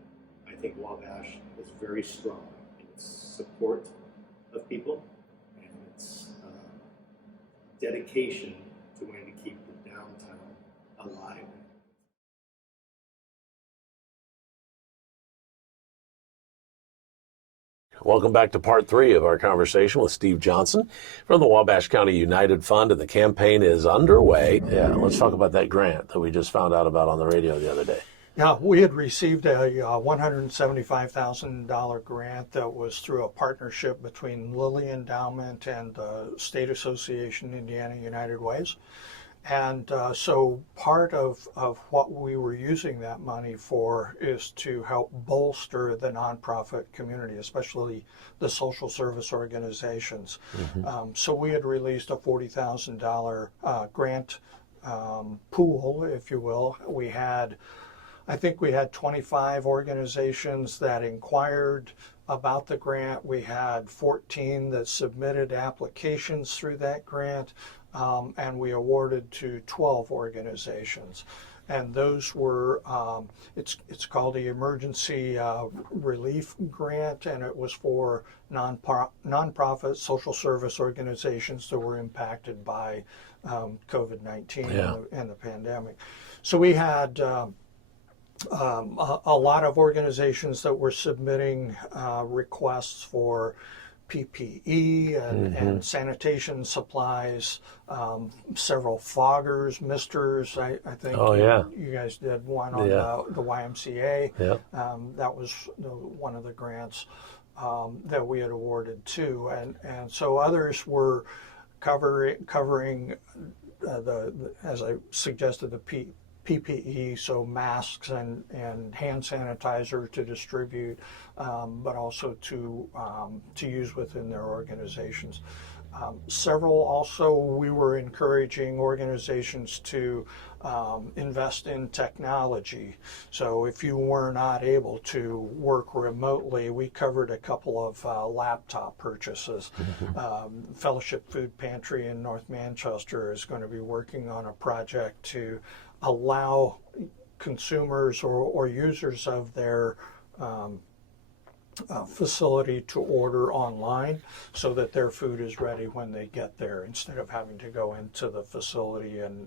I think Wabash is very strong in its support of people and its dedication to wanting to keep the downtown alive. Welcome back to part 3 of our conversation with Steve Johnson from the Wabash County United Fund, and the campaign is underway. Yeah, let's talk about that grant that we just found out about on the radio the other day. Yeah, we had received a $175,000 grant that was through a partnership between Lilly Endowment and the State Association Indiana United Ways. And so part of what we were using that money for is to help bolster the nonprofit community, especially the social service organizations. So we had released a $40,000 grant pool, if you will. I think we had 25 organizations that inquired about the grant. We had 14 that submitted applications through that grant. And we awarded to 12 organizations. And those were, it's called the Emergency Relief Grant, and it was for nonprofit social service organizations that were impacted by COVID-19 and the pandemic. So we had a lot of organizations that were submitting requests for PPE and sanitation supplies, several foggers, misters. I think you guys did one on the YMCA. That was one of the grants that we had awarded too. And so others were covering as I suggested, the PPE, so masks and hand sanitizer to distribute, but also to use within their organizations. Several also, we were encouraging organizations to invest in technology. So if you were not able to work remotely, we covered a couple of laptop purchases. Fellowship Food Pantry in North Manchester is going to be working on a project to allow consumers or users of their facility to order online so that their food is ready when they get there, instead of having to go into the facility and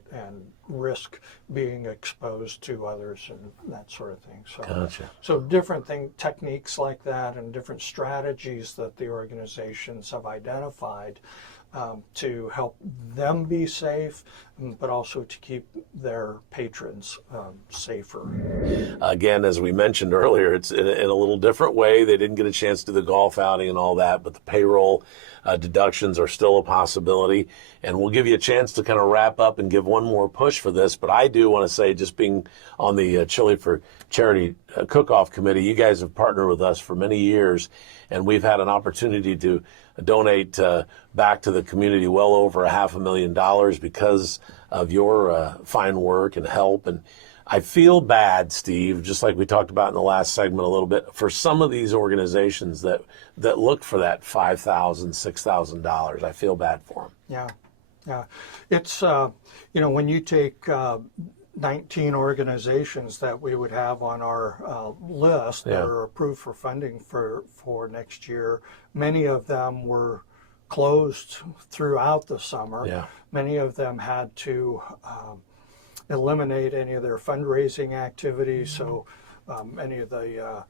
risk being exposed to others and that sort of thing. So, so different techniques like that, and different strategies that the organizations have identified to help them be safe, but also to keep their patrons safer. Again, as we mentioned earlier, it's in a little different way. They didn't get a chance to do the golf outing and all that, but the payroll deductions are still a possibility. And we'll give you a chance to kind of wrap up and give one more push for this. But I do want to say, just being on the Chili for Charity Cook-Off Committee, you guys have partnered with us for many years, and we've had an opportunity to donate back to the community well over $500,000 because of your fine work and help. And I feel bad, Steve, just like we talked about in the last segment a little bit, for some of these organizations that look for that $5,000, $6,000. I feel bad for them. Yeah. It's, when you take 19 organizations that we would have on our list that are approved for funding for next year, many of them were closed throughout the summer. Many of them had to eliminate any of their fundraising activities. So any of the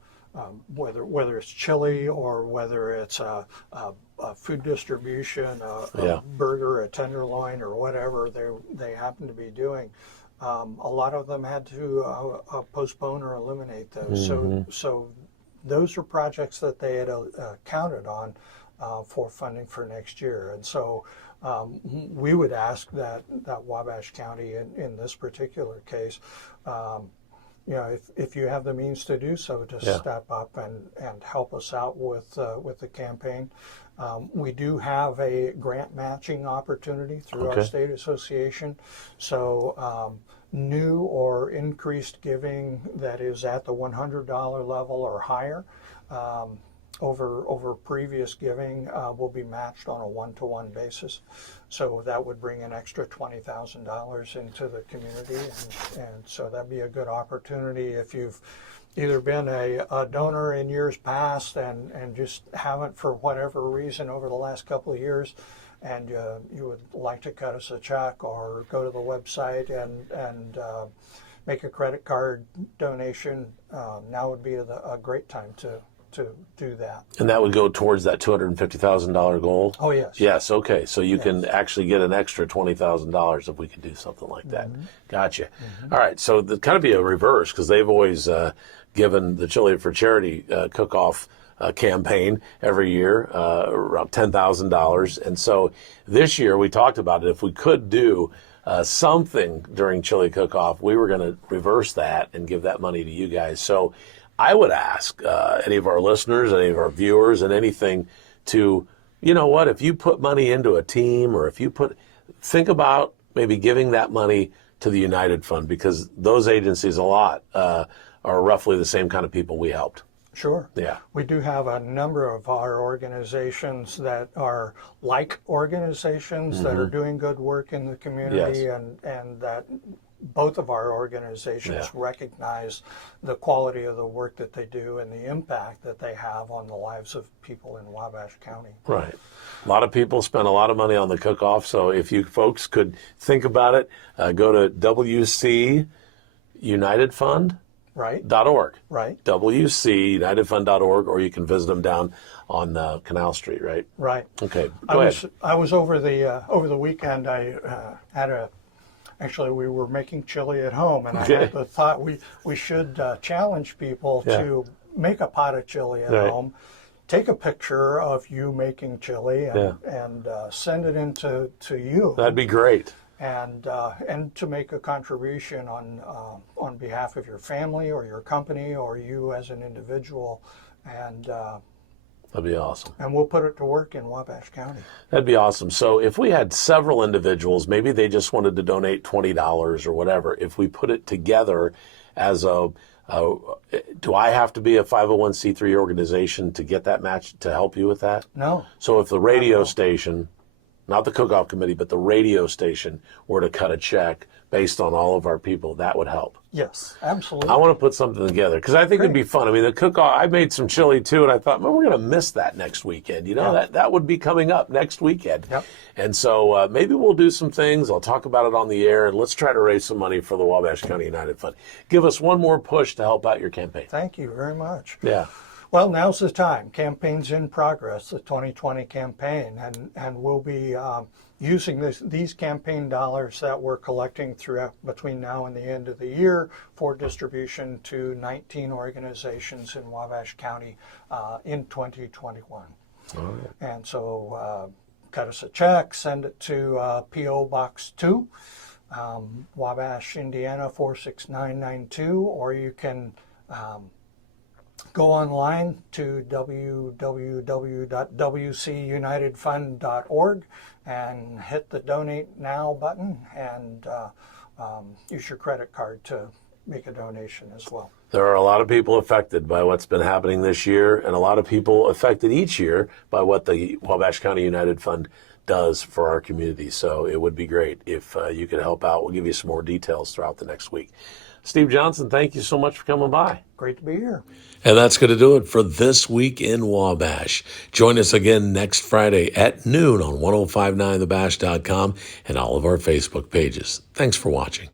whether it's chili or whether it's a food distribution, a burger, a tenderloin, or whatever they happen to be doing, a lot of them had to postpone or eliminate those. So those are projects that they had counted on for funding for next year. And so we would ask that Wabash County, in this particular case, if you have the means to do so, to step up and help us out with the campaign. We do have a grant matching opportunity through our state association. So new or increased giving that is at the $100 level or higher over previous giving will be matched on a one-to-one basis. So that would bring an extra $20,000 into the community, and so that'd be a good opportunity if you've either been a donor in years past and just haven't for whatever reason over the last couple of years, and you would like to cut us a check or go to the website and make a credit card donation. Now would be a great time to do that. And that would go towards that $250,000 goal? Oh, yes. Yes, okay. So you can actually get an extra $20,000 if we could do something like that. Gotcha. All right, so there'd kind of be a reverse, because they've always given the Chili for Charity cook-off campaign every year, around $10,000. And so this year we talked about it. If we could do something during Chili Cook-Off, we were going to reverse that and give that money to you guys. So I would ask any of our listeners, any of our viewers, and anything to, you know what, if you put money into a team, or if you think about maybe giving that money to the United Fund, because those agencies a lot are roughly the same kind of people we helped. Sure. Yeah. We do have a number of our organizations that are like organizations that are doing good work in the community, Yes. and that both of our organizations recognize the quality of the work that they do and the impact that they have on the lives of people in Wabash County. Right. A lot of people spend a lot of money on the cook-off, so if you folks could think about it, go to WCUnitedFund.org. Right. Right. WCUnitedFund.org, or you can visit them down on Canal Street, right? Right. Okay, go ahead. I was over the weekend. I actually we were making chili at home, and I had the thought we should challenge people to make a pot of chili at home, take a picture of you making chili, and send it in to you. That'd be great. And to make a contribution on behalf of your family or your company or you as an individual, and that'd be awesome. And we'll put it to work in Wabash County. That'd be awesome. So if we had several individuals, maybe they just wanted to donate $20 or whatever, if we put it together as do I have to be a 501c3 organization to get that match to help you with that? No. So if the radio station, not the cook-off committee, but the radio station were to cut a check based on all of our people, that would help. Yes, absolutely. I want to put something together because I think it'd be fun. I mean, the cook-off, I made some chili too, and I thought, well, we're going to miss that next weekend. You know, that would be coming up next weekend. Yep. And so maybe we'll do some things. I'll talk about it on the air, and let's try to raise some money for the Wabash County United Fund. Give us one more push to help out your campaign. Thank you very much. Yeah. Well, now's the time. Campaign's in progress, the 2020 campaign, and we'll be using these campaign dollars that we're collecting between now and the end of the year for distribution to 19 organizations in Wabash County in 2021. And so cut us a check, send it to P.O. Box 2, Wabash, Indiana 46992, or you can go online to www.wcunitedfund.org and hit the Donate Now button and use your credit card to make a donation as well. There are a lot of people affected by what's been happening this year, and a lot of people affected each year by what the Wabash County United Fund does for our community. So it would be great if you could help out. We'll give you some more details throughout the next week. Steve Johnson, thank you so much for coming by. Great to be here. And that's going to do it for This Week in Wabash. Join us again next Friday at noon on 1059thebash.com and all of our Facebook pages. Thanks for watching.